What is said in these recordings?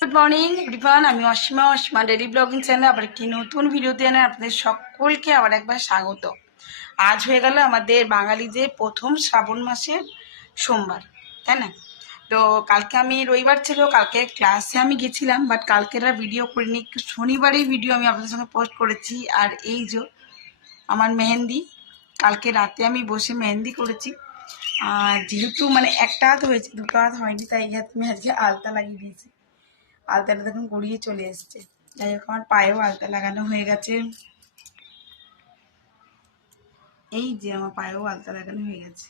Good morning everyone, আমি Asima daily blogging চ্যানেলে আবার একটি নতুন ভিডিওতে জানাই আপনাদের সকলকে আবার একবার স্বাগত। আজ হয়ে গেল আমাদের বাঙালিদের প্রথম শ্রাবণ মাসের সোমবার, তাই না? তো কালকে আমি রবিবার ছিল, কালকে ক্লাসে আমি গেছিলাম, বাট কালকের আর ভিডিও করিনি। শনিবারেই ভিডিও আমি আপনাদের সঙ্গে পোস্ট করেছি। আর এই যে আমার মেহেন্দি, কালকে রাতে আমি বসে মেহেন্দি করেছি। আর যেহেতু একটা হাত হয়েছে, দুটো হাত হয়নি, তাই এই হাতে আমি আজকে আলতা লাগিয়ে দিয়েছি। আলতাটা দেখুন গড়িয়ে চলে এসছে। যাই হোক, আমার পায়েও আলতা লাগানো হয়ে গেছে। এই যে আমার পায়েও আলতা লাগানো হয়ে গেছে।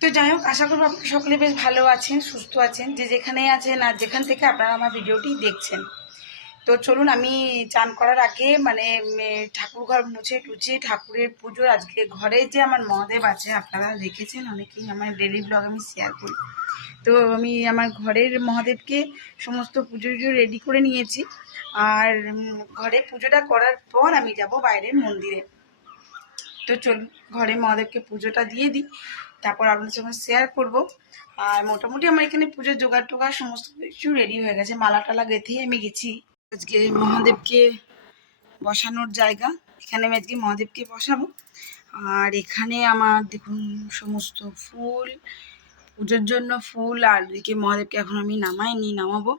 তো যাই হোক, আশা করবো আপনারা সকলে বেশ ভালো আছেন, সুস্থ আছেন, যে যেখানেই আছেন আর যেখান থেকে আপনারা আমার ভিডিওটি দেখছেন। তো চলুন, আমি চান করার আগে ঠাকুর ঘর মুছে টুছে ঠাকুরের পুজোর আজকে ঘরে যে আমার মহাদেব আছে, আপনারা দেখেছেন অনেকেই আমার ডেলি ব্লগ আমি শেয়ার করি। তো আমি আমার ঘরের মহাদেবকে সমস্ত পুজো রেডি করে নিয়েছি। আর ঘরে পুজোটা করার পর আমি যাব বাইরের মন্দিরে। তো চলুন, ঘরে মহাদেবকে পুজোটা দিয়ে দিই, তারপর আপনাদের সঙ্গে শেয়ার করব। আর মোটামুটি আমার এখানে পুজোর জোগাড় টোগাড় সমস্ত কিছু রেডি হয়ে গেছে, মালা টালা গেঁথেই আমি গেছি। আজকে মহাদেবকে বসানোর জায়গা, এখানে আমি আজকে মহাদেবকে বসাবো। আর এখানে আমার দেখুন সমস্ত ফুল, পুজোর জন্য ফুল, আর এদিকে মহাদেবকে এখন আমি নামাবো।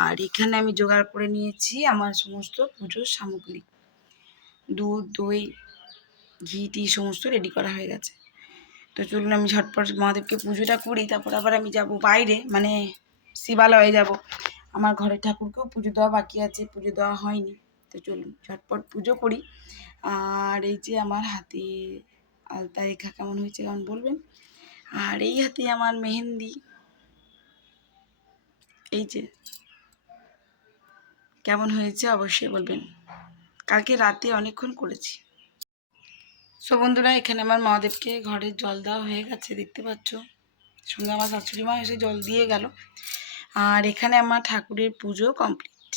আর এখানে আমি জোগাড় করে নিয়েছি আমার সমস্ত পুজোর সামগ্রী, দুধ, দই, ঘি টি সমস্ত রেডি করা হয়ে গেছে। তো চলুন আমি ঝটপট মহাদেবকে পুজোটা করি, তারপর আবার আমি যাব বাইরে, শিবালয়ে যাব। আমার ঘরের ঠাকুরকেও পুজো দেওয়া বাকি আছে, পুজো দেওয়া হয়নি। তো চলুন ঝটপট পুজো করি। আর এই যে আমার হাতে আলতা রেখা কেমন হয়েছে কেমন বলবেন। আর এই হাতে আমার মেহেন্দি, এই যে কেমন হয়েছে অবশ্যই বলবেন। কালকে রাতে অনেকক্ষণ করেছি। সো বন্ধুরা, এখানে আমার মহাদেবকে ঘরের জল দেওয়া হয়ে গেছে, দেখতে পাচ্ছ। সঙ্গে আমার শাশুড়ি মা এসে জল দিয়ে গেল। আর এখানে আমার ঠাকুরের পুজো কমপ্লিট।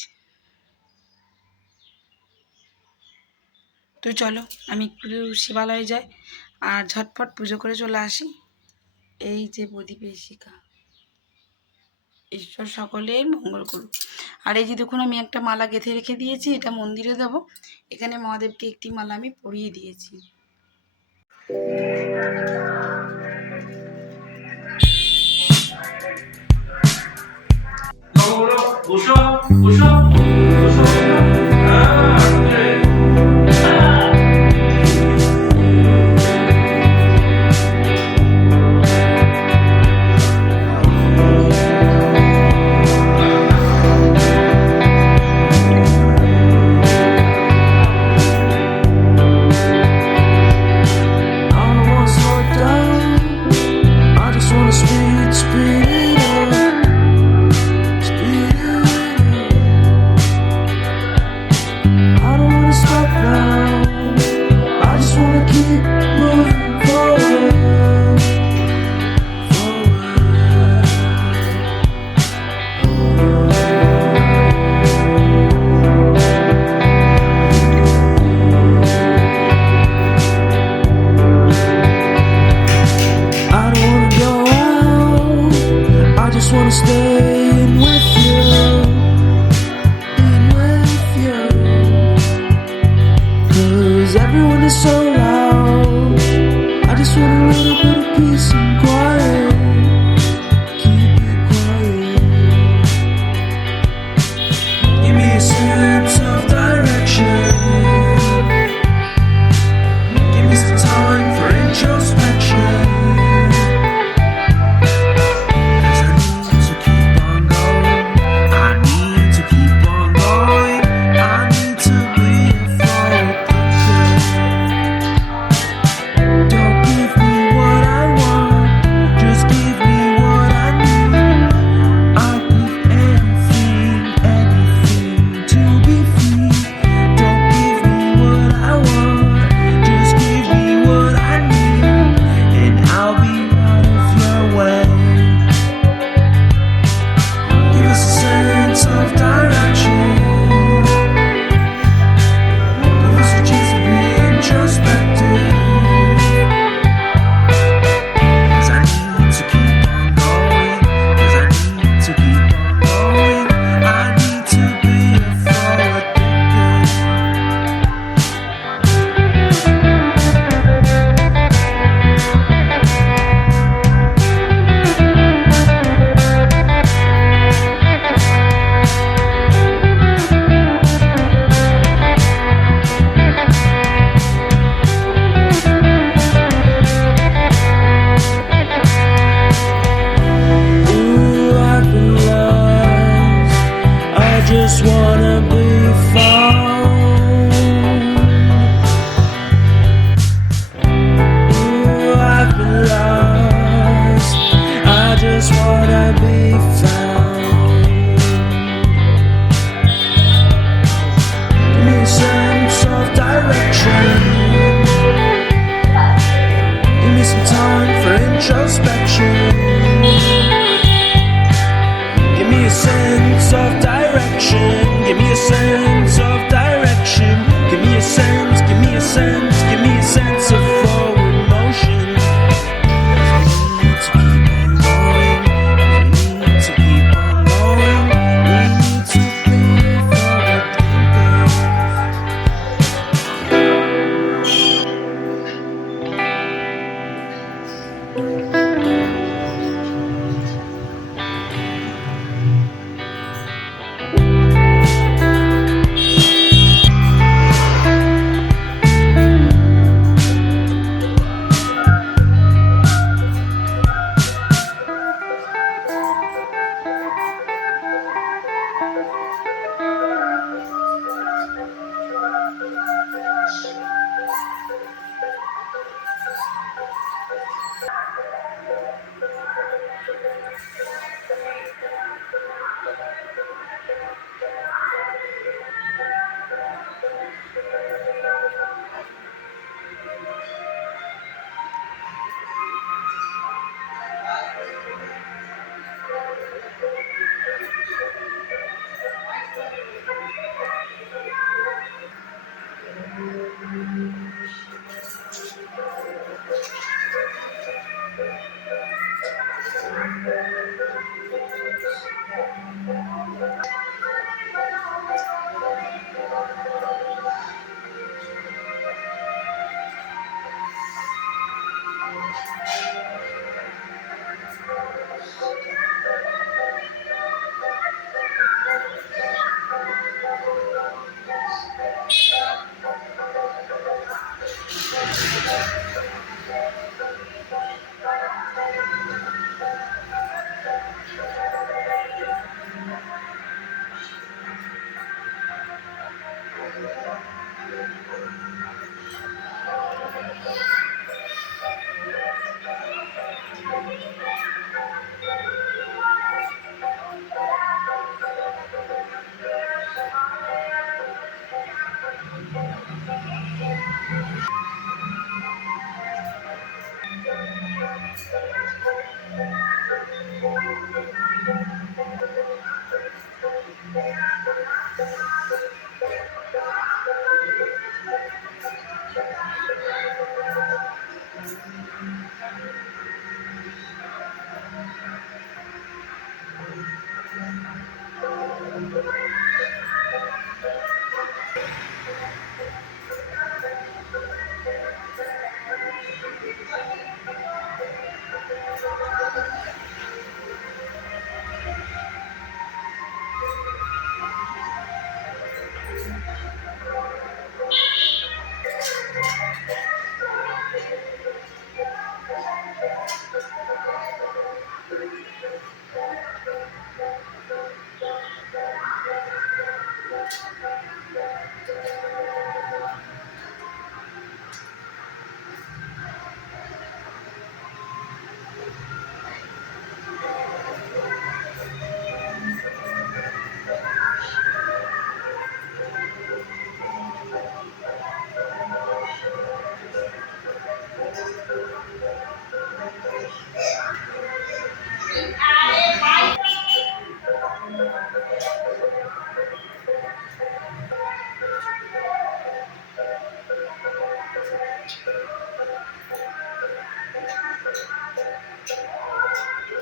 তো চলো আমি একটু শিবালয়ে যাই আর ঝটপট পুজো করে চলে আসি। এই যে প্রদীপের শিখা, ঈশ্বর সকলের মঙ্গল করুক। আর এই যে দেখুন, আমি একটা মালা গেঁথে রেখে দিয়েছি, এটা মন্দিরে দেবো। এখানে মহাদেবকে একটি মালা আমি পরিয়ে দিয়েছি। বসো বসো বসো। introspection. Give me a sense of direction. Give me a sense of direction. Give me a sense, give me a sense, give me a sense of forward motion. We need to keep on going. We need to keep on going. We need to be forward thinkers.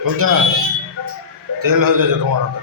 বলতে না তেল হয়ে গেছে তোমার হাতে।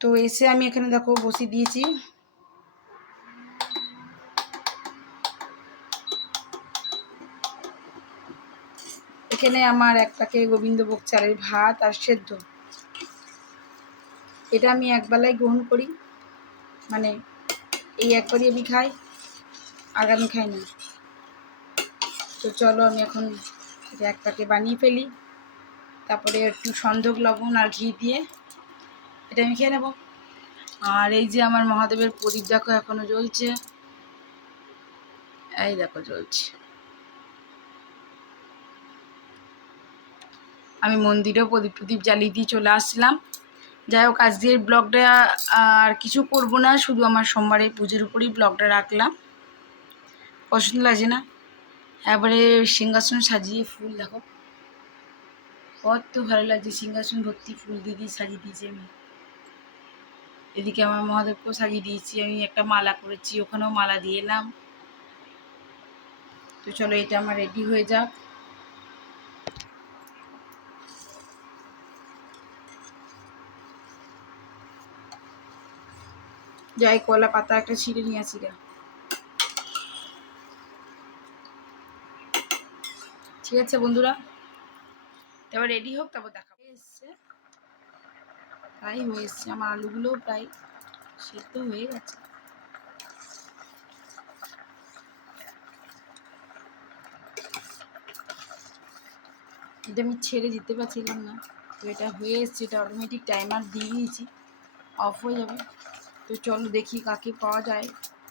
তো এসে আমি এখানে দেখো বসিয়ে দিয়েছি। এখানে আমার এক প্যাকেট গোবিন্দভোগ চালের ভাত আর সেদ্ধ, এটা আমি একবেলায় গ্রহণ করি, মানে এই একবারই আমি খাই, আগামী খাই না। তো চলো আমি এখন এটা এক প্যাকেট বানিয়ে ফেলি, তারপরে একটু সন্ধক লবণ আর ঘি দিয়ে এটা আমি খেয়ে নেবো। আর এই যে আমার মহাদেবের প্রদীপ দেখো এখনো জ্বলছে, এই দেখো জ্বলছে। আমি মন্দিরেও প্রদীপ প্রদীপ জ্বালিয়ে দিয়ে চলে আসলাম। যাই হোক আজকের ব্লগটা আর কিছু করব না, শুধু আমার সোমবারের পুজোর উপরেই ব্লগটা রাখলাম। পছন্দ লাগছে না? এবারে সিংহাসন সাজিয়ে ফুল দেখো কত ভালো লাগছে, সিংহাসন ভর্তি ফুল দিয়ে দিয়ে সাজিয়ে দিয়েছি আমি। এদিকে আমার মহাদেবকেও সাজিয়ে দিয়েছি, আমি একটা মালা করেছি, ওখানেও মালা দিয়ে এলাম। তো চলো এটা আমার রেডি হয়ে যাক। যাই কলা পাতা একটা ছিঁড়ে নিয়ে আসি গা। ঠিক আছে বন্ধুরা, এবার রেডি হোক, তারপর দেখা এসছে, প্রায় হয়ে এসছে। আমার আলুগুলোও প্রায় সেদ্ধ হয়ে গেছে। এটা আমি ছেড়ে দিতে পারছিলাম না, তো এটা হয়ে এসছে, এটা অটোমেটিক টাইমার দিয়ে দিয়েছি, অফ হয়ে যাবে। তো চলো দেখি কাকে পাওয়া যায়,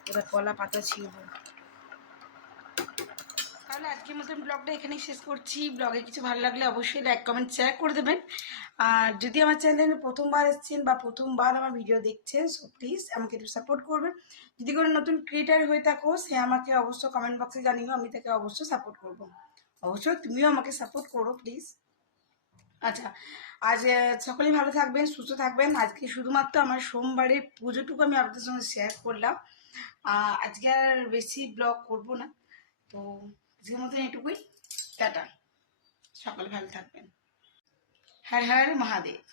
এবার কলা পাতা ছিঁড়বো। তাহলে আজকের মতন ব্লগটা এখানেই শেষ করছি। ব্লগে কিছু ভালো লাগলে অবশ্যই লাইক কমেন্ট শেয়ার করে দেবেন। আর যদি আমার চ্যানেলে প্রথমবার এসেছেন বা প্রথমবার আমার ভিডিও দেখছেন, সো প্লিজ আমাকে একটু সাপোর্ট করবেন। যদি কোনো নতুন ক্রিয়েটার হয়ে থাকো, সে আমাকে অবশ্যই কমেন্ট বক্সে জানিও, আমি তাকে অবশ্যই সাপোর্ট করবো। অবশ্যই তুমিও আমাকে সাপোর্ট করো প্লিজ। আচ্ছা, আজ সকলেই ভালো থাকবেন, সুস্থ থাকবেন। আজকে শুধুমাত্র আমার সোমবারের পুজোটুকু আমি আপনাদের সঙ্গে শেয়ার করলাম। আজকে আর বেশি ব্লগ করব না। তো আজকের মতন এটুকুই, টাটা, সকলে ভালো থাকবেন। হর হর মহাদেব।